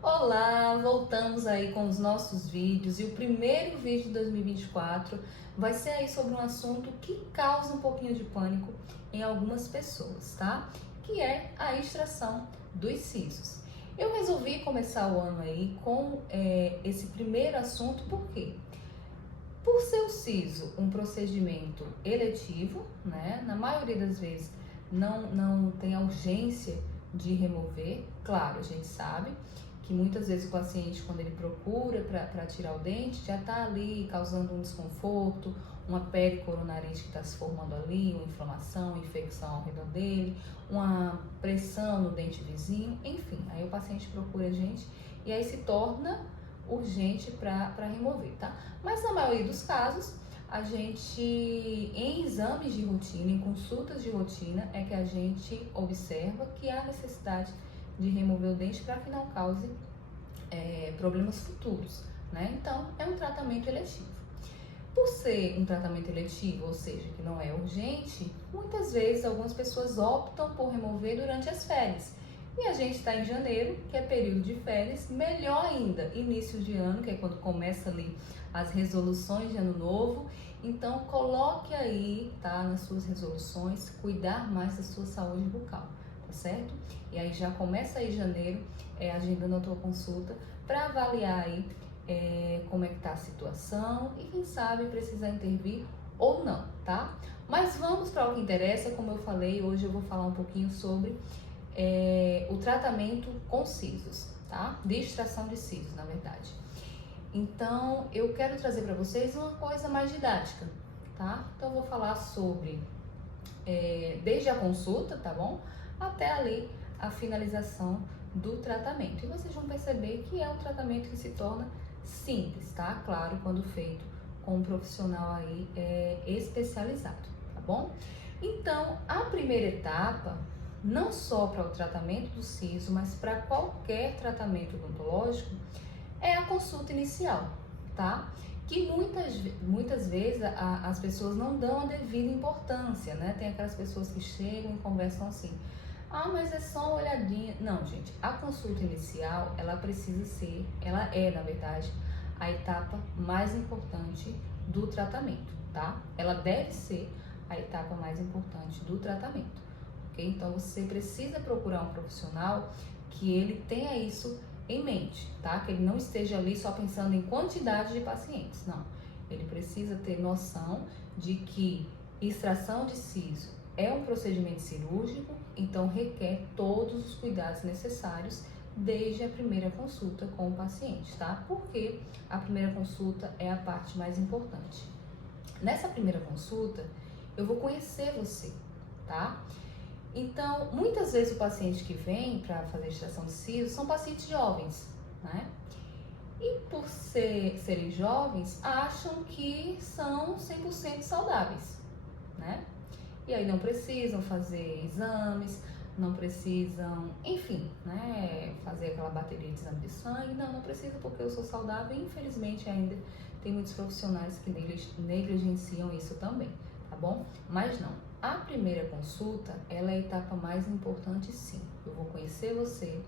Olá, voltamos aí com os nossos vídeos e o primeiro vídeo de 2024 vai ser aí sobre um assunto que causa um pouquinho de pânico em algumas pessoas, tá? Que é a extração dos sisos. Eu resolvi começar o ano aí com esse primeiro assunto, por quê? Por ser o siso um procedimento eletivo, né? Na maioria das vezes não tem a urgência de remover. Claro, a gente sabe que muitas vezes o paciente, quando ele procura para tirar o dente, já está ali causando um desconforto, uma pericoronarite que está se formando ali, uma inflamação, uma infecção ao redor dele, uma pressão no dente vizinho, enfim. Aí o paciente procura a gente e aí se torna urgente para remover, tá? Mas na maioria dos casos, a gente, em exames de rotina, em consultas de rotina, é que a gente observa que há necessidade de remover o dente para que não cause problemas futuros, né? Então, é um tratamento eletivo. Por ser um tratamento eletivo, ou seja, que não é urgente, muitas vezes algumas pessoas optam por remover durante as férias. E a gente está em janeiro, que é período de férias, melhor ainda, início de ano, que é quando começa ali as resoluções de ano novo. Então, coloque aí, tá, nas suas resoluções, cuidar mais da sua saúde bucal, tá certo? E aí já começa aí janeiro, agendando a tua consulta para avaliar aí como é que tá a situação e quem sabe precisar intervir ou não, tá? Mas vamos para o que interessa. Como eu falei, hoje eu vou falar um pouquinho sobre o tratamento com sisos, tá? De extração de sisos, na verdade. Então, eu quero trazer para vocês uma coisa mais didática, tá? Então, eu vou falar sobre desde a consulta, tá bom? Até ali a finalização do tratamento. E vocês vão perceber que é um tratamento que se torna simples, tá? Claro, quando feito com um profissional aí especializado, tá bom? Então, a primeira etapa, não só para o tratamento do siso, mas para qualquer tratamento odontológico, é a consulta inicial, tá? Que muitas vezes as pessoas não dão a devida importância, né? Tem aquelas pessoas que chegam e conversam assim: ah, mas é só uma olhadinha. Não, gente, a consulta inicial, ela é, na verdade, a etapa mais importante do tratamento, tá? Ela deve ser a etapa mais importante do tratamento, ok? Então, você precisa procurar um profissional que ele tenha isso em mente, tá? Que ele não esteja ali só pensando em quantidade de pacientes, não. Ele precisa ter noção de que extração de siso é um procedimento cirúrgico, então requer todos os cuidados necessários desde a primeira consulta com o paciente, tá? Porque a primeira consulta é a parte mais importante. Nessa primeira consulta, eu vou conhecer você, tá? Então, muitas vezes o paciente que vem para fazer extração de siso são pacientes jovens, né? E por serem jovens, acham que são 100% saudáveis, né? E aí não precisam fazer exames, não precisam, enfim, né, fazer aquela bateria de exame de sangue. Não precisa porque eu sou saudável e infelizmente ainda tem muitos profissionais que negligenciam isso também, tá bom? Mas não. A primeira consulta, ela é a etapa mais importante, sim. Eu vou conhecer você,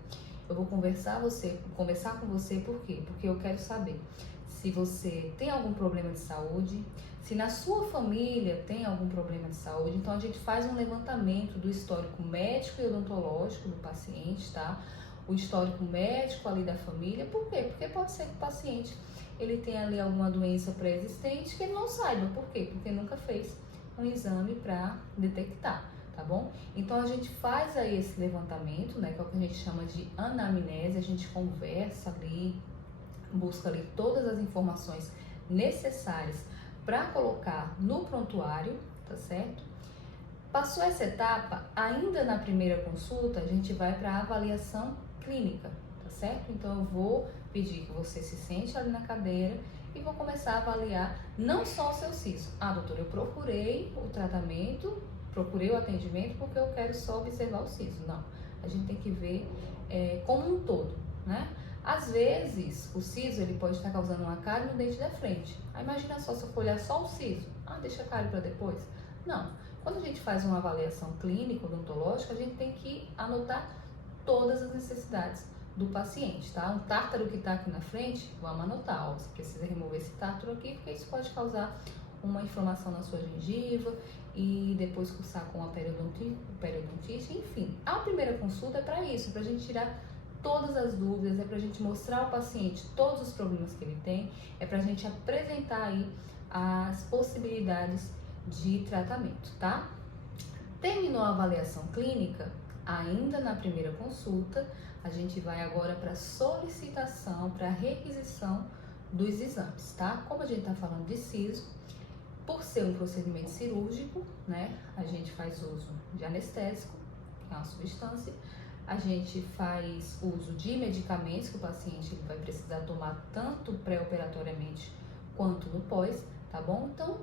eu vou conversar com você, por quê? Porque eu quero saber se você tem algum problema de saúde, se na sua família tem algum problema de saúde. Então a gente faz um levantamento do histórico médico e odontológico do paciente, tá? O histórico médico ali da família, por quê? Porque pode ser que o paciente ele tenha ali alguma doença pré-existente que ele não saiba, por quê? Porque nunca fez um exame para detectar, tá bom? Então a gente faz aí esse levantamento, né, que é o que a gente chama de anamnese. A gente conversa ali, busca ali todas as informações necessárias para colocar no prontuário, tá certo? Passou essa etapa, ainda na primeira consulta, a gente vai para a avaliação clínica, tá certo? Então eu vou pedir que você se sente ali na cadeira e vou começar a avaliar não só o seu siso. Ah, doutor, eu procurei o tratamento, procurei o atendimento porque eu quero só observar o siso. Não, a gente tem que ver como um todo, né? Às vezes, o siso ele pode estar causando uma cárie no dente da frente. Aí imagina só, se eu for olhar só o siso, deixa a cárie para depois. Não, quando a gente faz uma avaliação clínica odontológica, a gente tem que anotar todas as necessidades do paciente, tá? Um tártaro que está aqui na frente, vamos anotar, ó, você precisa remover esse tártaro aqui, porque isso pode causar uma inflamação na sua gengiva e depois cursar com a periodontite, enfim. A primeira consulta é para isso, para a gente tirar todas as dúvidas, é para a gente mostrar ao paciente todos os problemas que ele tem, é para a gente apresentar aí as possibilidades de tratamento, tá? Terminou a avaliação clínica, ainda na primeira consulta, a gente vai agora para solicitação, para requisição dos exames, tá? Como a gente tá falando de siso, por ser um procedimento cirúrgico, né, a gente faz uso de anestésico, que é uma substância, a gente faz uso de medicamentos que o paciente ele vai precisar tomar tanto pré-operatoriamente quanto no pós, tá bom? Então,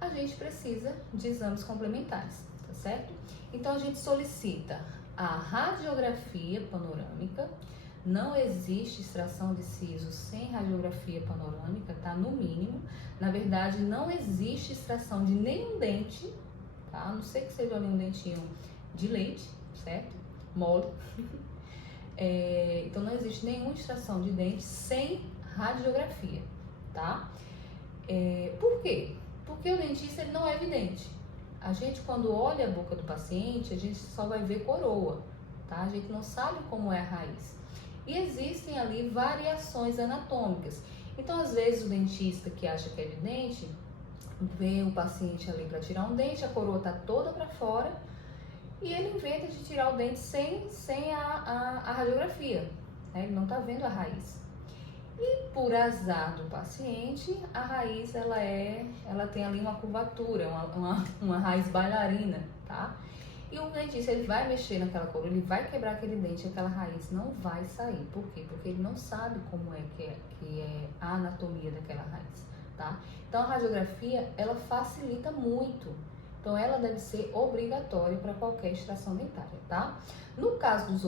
a gente precisa de exames complementares, tá certo? Então, a gente solicita a radiografia panorâmica. Não existe extração de siso sem radiografia panorâmica, tá? No mínimo. Na verdade, não existe extração de nenhum dente, tá? A não ser que seja ali um dentinho de leite, certo? Mole. Então, não existe nenhuma extração de dente sem radiografia, tá? Por quê? Porque o dentista ele não é evidente. A gente, quando olha a boca do paciente, a gente só vai ver coroa, tá? A gente não sabe como é a raiz. E existem ali variações anatômicas. Então, às vezes, o dentista que acha que é evidente, vê o paciente ali para tirar um dente, a coroa tá toda para fora, e ele inventa de tirar o dente sem a radiografia, né? Ele não tá vendo a raiz. E por azar do paciente, a raiz ela tem ali uma curvatura, uma raiz bailarina, tá? E o dentista ele vai mexer naquela coroa, ele vai quebrar aquele dente e aquela raiz não vai sair. Por quê? Porque ele não sabe como é que é a anatomia daquela raiz, tá? Então a radiografia ela facilita muito. Então ela deve ser obrigatória para qualquer extração dentária, tá? No caso dos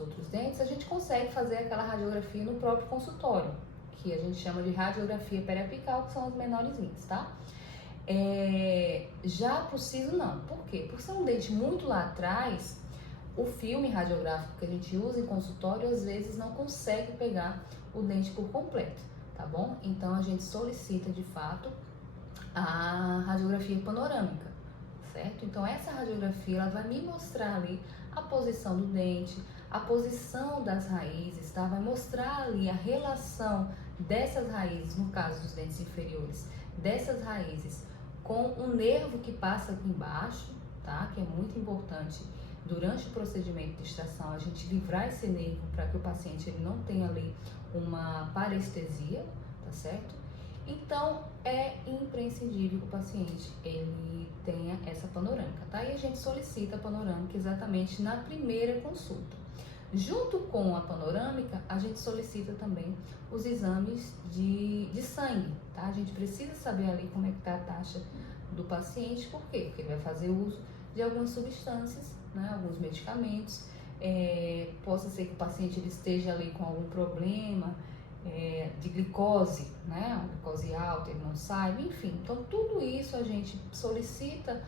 outros dentes, a gente consegue fazer aquela radiografia no próprio consultório, que a gente chama de radiografia periapical, que são as menorzinhas, tá? Já pro siso não. Por quê? Por ser um dente muito lá atrás, o filme radiográfico que a gente usa em consultório às vezes não consegue pegar o dente por completo, tá bom? Então a gente solicita de fato a radiografia panorâmica, certo? Então essa radiografia ela vai me mostrar ali a posição do dente, a posição das raízes, tá? Vai mostrar ali a relação dessas raízes, no caso dos dentes inferiores, dessas raízes com o nervo que passa aqui embaixo, tá? Que é muito importante durante o procedimento de extração a gente livrar esse nervo para que o paciente ele não tenha ali uma parestesia, tá certo? Então, é imprescindível que o paciente ele tenha essa panorâmica, tá? E a gente solicita a panorâmica exatamente na primeira consulta. Junto com a panorâmica, a gente solicita também os exames de sangue, tá? A gente precisa saber ali como é que tá a taxa do paciente, por quê? Porque ele vai fazer uso de algumas substâncias, né? Alguns medicamentos, possa ser que o paciente ele esteja ali com algum problema, de glicose, né? Uma glicose alta, ele não sabe, enfim. Então, tudo isso a gente solicita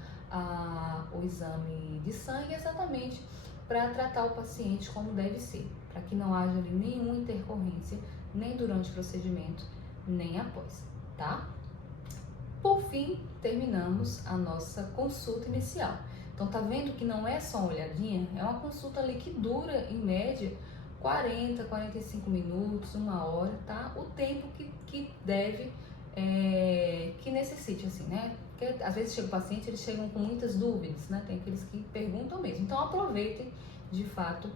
o exame de sangue exatamente para tratar o paciente como deve ser, para que não haja ali nenhuma intercorrência, nem durante o procedimento, nem após, tá? Por fim, terminamos a nossa consulta inicial. Então, tá vendo que não é só uma olhadinha? É uma consulta ali que dura, em média, 40, 45 minutos, uma hora, tá? O tempo que deve, que necessite, assim, né? Porque às vezes chega o paciente, eles chegam com muitas dúvidas, né? Tem aqueles que perguntam mesmo. Então, aproveitem, de fato,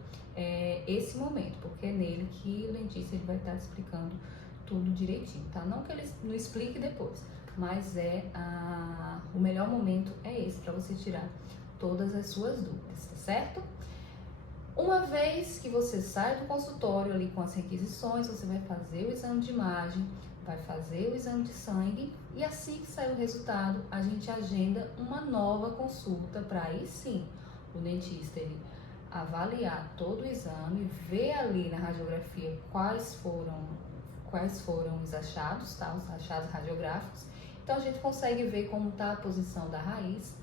esse momento, porque é nele que o dentista ele vai estar explicando tudo direitinho, tá? Não que ele não explique depois, mas o melhor momento é esse, para você tirar todas as suas dúvidas, tá certo? Uma vez que você sai do consultório ali com as requisições, você vai fazer o exame de imagem, vai fazer o exame de sangue e assim que sair o resultado, a gente agenda uma nova consulta para aí sim o dentista ele avaliar todo o exame, ver ali na radiografia quais foram os achados, tá? Os achados radiográficos. Então a gente consegue ver como está a posição da raiz.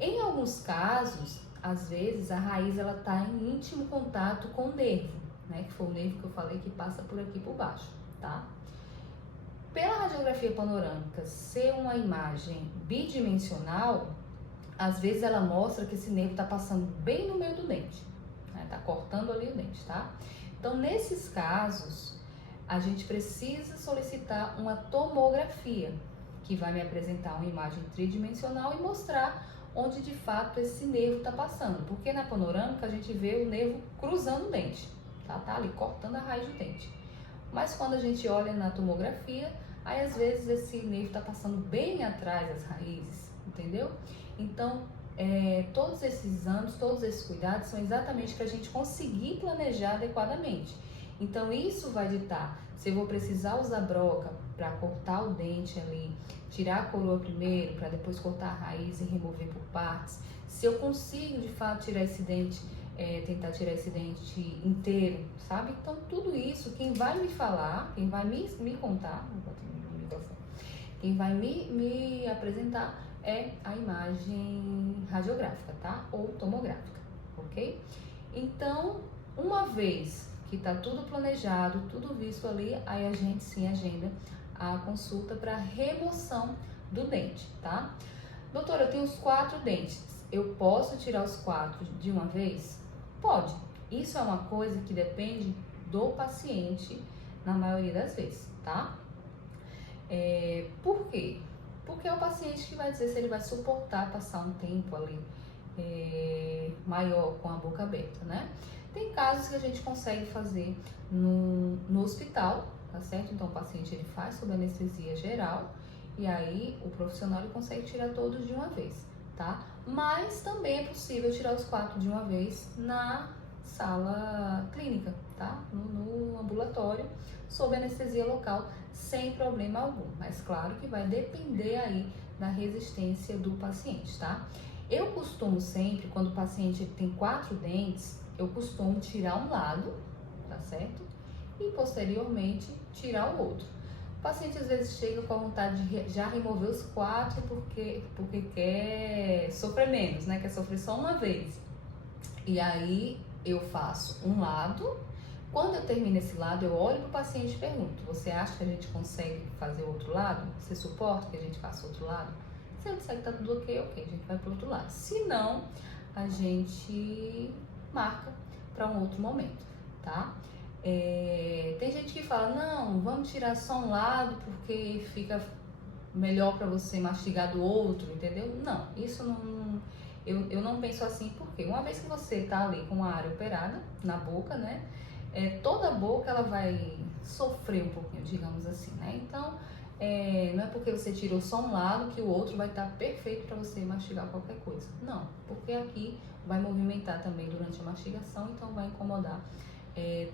Em alguns casos, às vezes a raiz ela está em íntimo contato com o nervo, né? Que foi o nervo que eu falei que passa por aqui por baixo, tá? Pela radiografia panorâmica ser uma imagem bidimensional, às vezes ela mostra que esse nervo está passando bem no meio do dente, né? Tá cortando ali o dente, tá? Então, nesses casos, a gente precisa solicitar uma tomografia, que vai me apresentar uma imagem tridimensional e mostrar onde de fato esse nervo está passando. Porque na panorâmica a gente vê o nervo cruzando o dente, tá? Tá ali cortando a raiz do dente. Mas quando a gente olha na tomografia, aí às vezes esse nervo está passando bem atrás das raízes, entendeu? Então, todos esses exames, todos esses cuidados são exatamente para a gente conseguir planejar adequadamente. Então, isso vai ditar se eu vou precisar usar broca para cortar o dente ali, tirar a coroa primeiro, para depois cortar a raiz e remover por partes. Se eu consigo, de fato, tirar esse dente, tentar tirar esse dente inteiro, sabe? Então, tudo isso, quem vai me falar, quem vai me contar, quem vai me apresentar é a imagem radiográfica, tá? Ou tomográfica, ok? Então, uma vez que tá tudo planejado, tudo visto ali, aí a gente sim agenda a consulta para remoção do dente, tá? Doutora, eu tenho os 4 dentes, eu posso tirar os 4 de uma vez? Pode. Isso é uma coisa que depende do paciente na maioria das vezes, tá? Por quê? Porque é o paciente que vai dizer se ele vai suportar passar um tempo ali maior com a boca aberta, né? Tem casos que a gente consegue fazer no hospital, tá certo? Então o paciente ele faz sob anestesia geral e aí o profissional ele consegue tirar todos de uma vez, tá? Mas também é possível tirar os 4 de uma vez na sala clínica, tá? No ambulatório, sob anestesia local, sem problema algum. Mas claro que vai depender aí da resistência do paciente, tá? Eu costumo sempre, quando o paciente tem 4 dentes, eu costumo tirar um lado, tá certo? E posteriormente tirar o outro. O paciente às vezes chega com a vontade de já remover os 4 porque quer sofrer menos, né? Quer sofrer só uma vez. E aí eu faço um lado. Quando eu termino esse lado, eu olho para o paciente e pergunto: você acha que a gente consegue fazer o outro lado? Você suporta que a gente faça o outro lado? Se eu disser que tá tudo ok, a gente vai para o outro lado. Se não, a gente marca para um outro momento, tá? Tem gente que fala: não, vamos tirar só um lado porque fica melhor para você mastigar do outro, entendeu? Não, isso não. Eu não penso assim, porque uma vez que você tá ali com a área operada na boca, né? Toda a boca ela vai sofrer um pouquinho, digamos assim, né? Então, não é porque você tirou só um lado que o outro vai estar perfeito para você mastigar qualquer coisa. Não, porque aqui vai movimentar também durante a mastigação, então vai incomodar.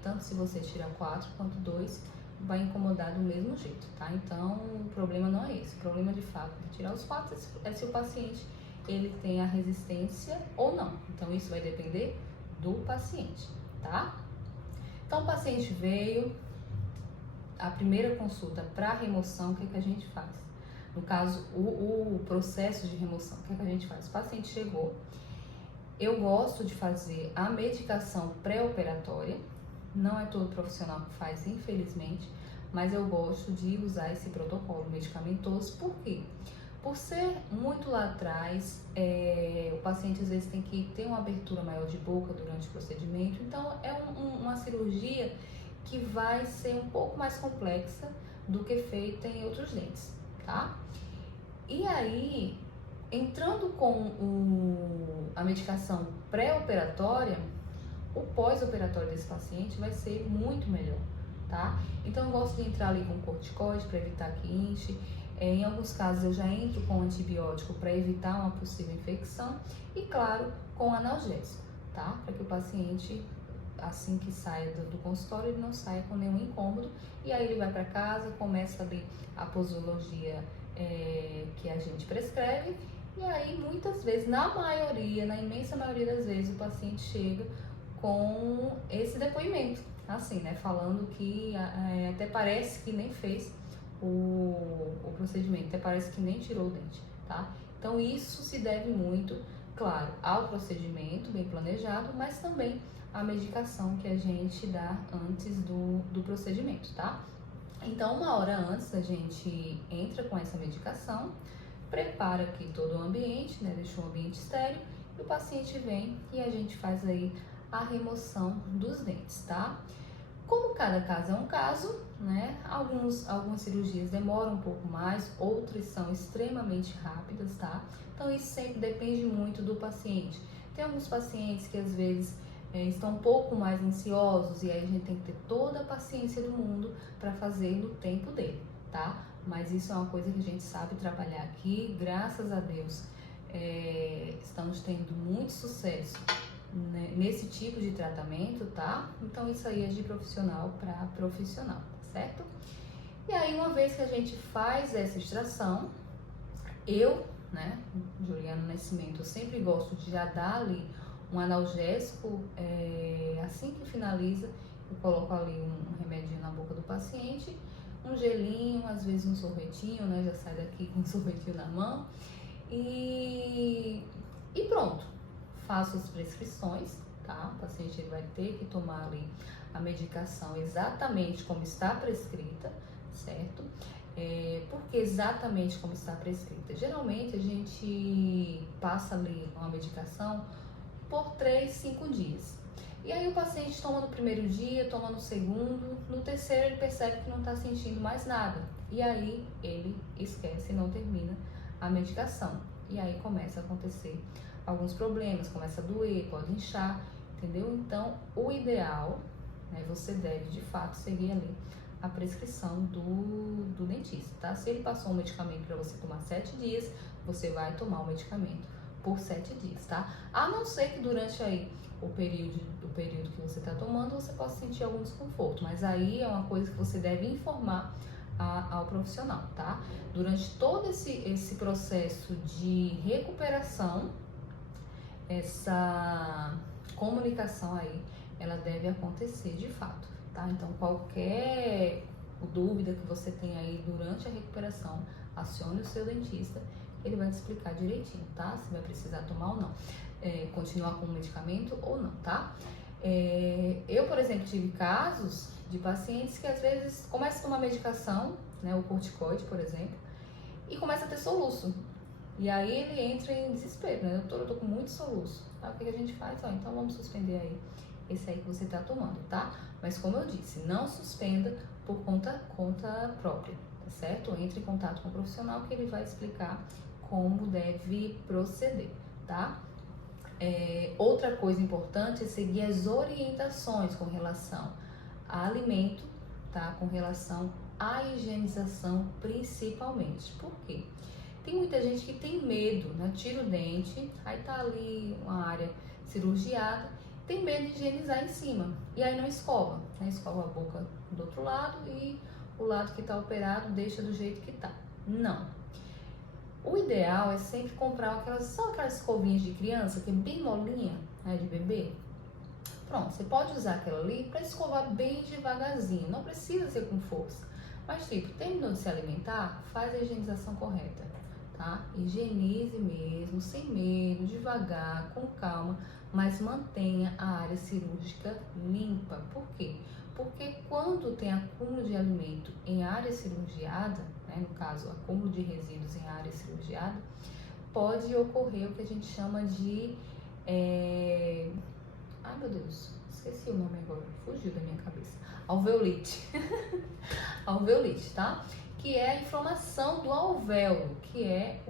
Tanto se você tirar 4 quanto 2, vai incomodar do mesmo jeito, tá? Então, o problema não é esse. O problema de fato de tirar os 4 é se o paciente ele tem a resistência ou não. Então, isso vai depender do paciente, tá? Então, o paciente veio, a primeira consulta para remoção, o que a gente faz? No caso, o processo de remoção, o que a gente faz? O paciente chegou, eu gosto de fazer a medicação pré-operatória, não é todo profissional que faz, infelizmente, mas eu gosto de usar esse protocolo medicamentoso, por quê? Por ser muito lá atrás, o paciente às vezes tem que ter uma abertura maior de boca durante o procedimento, então é uma cirurgia que vai ser um pouco mais complexa do que feita em outros dentes, tá? E aí, entrando com a medicação pré-operatória, o pós-operatório desse paciente vai ser muito melhor, tá? Então eu gosto de entrar ali com corticoide para evitar que inche. Em alguns casos eu já entro com antibiótico para evitar uma possível infecção e, claro, com analgésico, tá? Para que o paciente, assim que saia do consultório, ele não saia com nenhum incômodo e aí ele vai para casa, começa ali a posologia que a gente prescreve e aí muitas vezes, na imensa maioria das vezes, o paciente chega com esse depoimento, assim, né? Falando que até parece que nem fez o procedimento, até parece que nem tirou o dente, tá? Então isso se deve muito, claro, ao procedimento bem planejado, mas também a medicação que a gente dá antes do procedimento, tá? Então, 1 hora antes a gente entra com essa medicação, prepara aqui todo o ambiente, né? Deixa o ambiente estéril e o paciente vem e a gente faz aí a remoção dos dentes, tá? Como cada caso é um caso, né? Algumas cirurgias demoram um pouco mais, outras são extremamente rápidas, tá? Então isso sempre depende muito do paciente. Tem alguns pacientes que às vezes estão um pouco mais ansiosos e aí a gente tem que ter toda a paciência do mundo para fazer no tempo dele, tá? Mas isso é uma coisa que a gente sabe trabalhar aqui, graças a Deus. Estamos tendo muito sucesso, né, nesse tipo de tratamento, tá? Então isso aí é de profissional para profissional, tá certo? E aí, uma vez que a gente faz essa extração, eu, né, Juliana Nascimento, eu sempre gosto de já dar ali um analgésico, assim que finaliza, eu coloco ali um remedinho na boca do paciente, um gelinho, às vezes um sorvetinho, né, já sai daqui com um sorvetinho na mão, e pronto. Faço as prescrições, tá? O paciente ele vai ter que tomar ali a medicação exatamente como está prescrita, certo? Por que exatamente como está prescrita? Geralmente a gente passa ali uma medicação por 3, 5 dias. E aí o paciente toma no primeiro dia, toma no segundo, no terceiro ele percebe que não está sentindo mais nada. E aí ele esquece e não termina a medicação. E aí começa a acontecer alguns problemas, começa a doer, pode inchar, entendeu? Então, o ideal, né, você deve de fato seguir ali a prescrição do dentista, tá? Se ele passou um medicamento para você tomar 7 dias, você vai tomar o medicamento por 7 dias, tá? A não ser que durante aí o período que você está tomando, você possa sentir algum desconforto, mas aí é uma coisa que você deve informar ao profissional, tá? Durante todo esse processo de recuperação, essa comunicação aí, ela deve acontecer de fato, tá? Então, qualquer dúvida que você tenha aí durante a recuperação, acione o seu dentista, ele vai te explicar direitinho, tá? Se vai precisar tomar ou não, continuar com o medicamento ou não, tá? Eu, por exemplo, tive casos de pacientes que às vezes começam a tomar medicação, né, o corticoide, por exemplo, e começa a ter soluço. E aí ele entra em desespero, né? Doutor, eu tô com muito soluço. Tá? O que a gente faz? Então vamos suspender aí esse aí que você tá tomando, tá? Mas como eu disse, não suspenda por conta própria, tá certo? Entre em contato com o profissional que ele vai explicar como deve proceder, tá? Outra coisa importante é seguir as orientações com relação a alimento, tá? Com relação à higienização principalmente. Por quê? Tem muita gente que tem medo, né? Tira o dente, aí tá ali uma área cirurgiada, tem medo de higienizar em cima e aí não escova, né? Escova a boca do outro lado e o lado que tá operado deixa do jeito que tá. Não. O ideal é sempre comprar aquelas escovinhas de criança que é bem molinha, né? De bebê. Pronto, você pode usar aquela ali para escovar bem devagarzinho, não precisa ser com força. Mas tipo, terminou de se alimentar, faz a higienização correta. Tá? Higienize mesmo, sem medo, devagar, com calma, mas mantenha a área cirúrgica limpa. Por quê? Porque quando tem acúmulo de alimento em área cirurgiada, né, no caso, acúmulo de resíduos em área cirurgiada, pode ocorrer o que a gente chama de... Ai, meu Deus, esqueci o nome agora, fugiu da minha cabeça. Alveolite. Alveolite, tá? Que é a inflamação do alvéolo, que é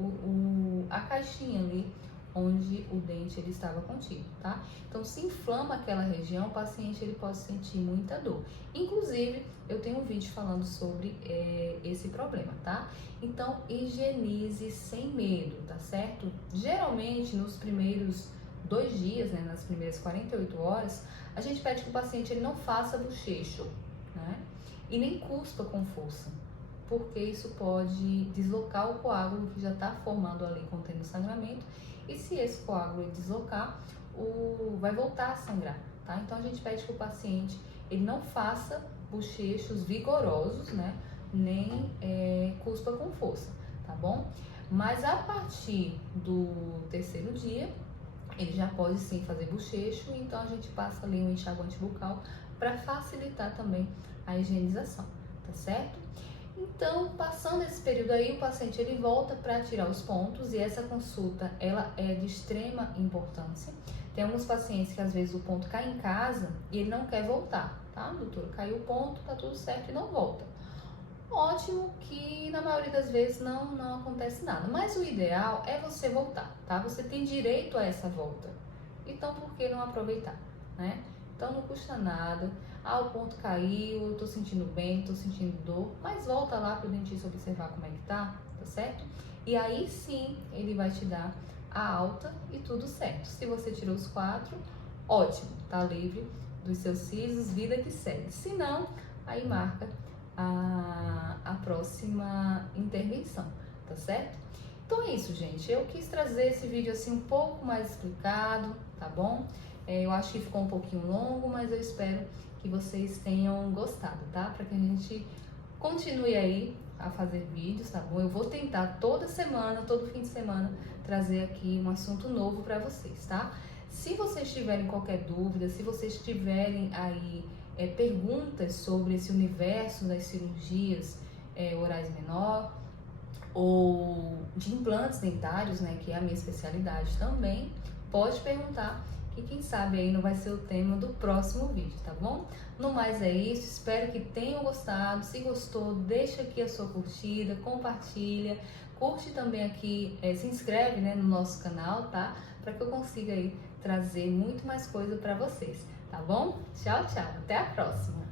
a caixinha ali onde o dente ele estava contido, tá? Então, se inflama aquela região, o paciente ele pode sentir muita dor. Inclusive, eu tenho um vídeo falando sobre esse problema, tá? Então, higienize sem medo, tá certo? Geralmente, nos primeiros 2 dias, né, nas primeiras 48 horas, a gente pede que o paciente ele não faça bochecho, né? E nem cuspa com força, porque isso pode deslocar o coágulo que já está formando ali, contendo sangramento, e se esse coágulo deslocar, vai voltar a sangrar, tá? Então a gente pede que o paciente ele não faça bochechos vigorosos, né? Nem cuspa com força, tá bom? Mas a partir do 3º dia, ele já pode sim fazer bochecho, então a gente passa ali um enxaguante bucal para facilitar também a higienização, tá certo? Então, passando esse período aí, o paciente ele volta para tirar os pontos, e essa consulta ela é de extrema importância. Tem alguns pacientes que às vezes o ponto cai em casa e ele não quer voltar, tá? Doutora, caiu o ponto, tá tudo certo e não volta. Ótimo, que na maioria das vezes não acontece nada, mas o ideal é você voltar, tá? Você tem direito a essa volta, então por que não aproveitar, né? Então não custa nada. Ah, o ponto caiu, eu tô sentindo bem, tô sentindo dor, mas volta lá pro dentista observar como é que tá certo? E aí sim ele vai te dar a alta e tudo certo. Se você tirou os 4, ótimo, tá livre dos seus sisos, vida que segue. Se não, aí marca a próxima intervenção, tá certo? Então é isso, gente. Eu quis trazer esse vídeo assim um pouco mais explicado, tá bom? Eu acho que ficou um pouquinho longo, mas eu espero que vocês tenham gostado, tá? Para que a gente continue aí a fazer vídeos, tá bom? Eu vou tentar toda semana, todo fim de semana, trazer aqui um assunto novo para vocês, tá? Se vocês tiverem qualquer dúvida, se vocês tiverem aí perguntas sobre esse universo das cirurgias orais menor ou de implantes dentários, né, que é a minha especialidade também, pode perguntar, que quem sabe aí não vai ser o tema do próximo vídeo, tá bom? No mais é isso, espero que tenham gostado. Se gostou, deixa aqui a sua curtida, compartilha, curte também aqui, se inscreve, né, no nosso canal, tá? Para que eu consiga aí trazer muito mais coisa para vocês, tá bom? Tchau, tchau, até a próxima!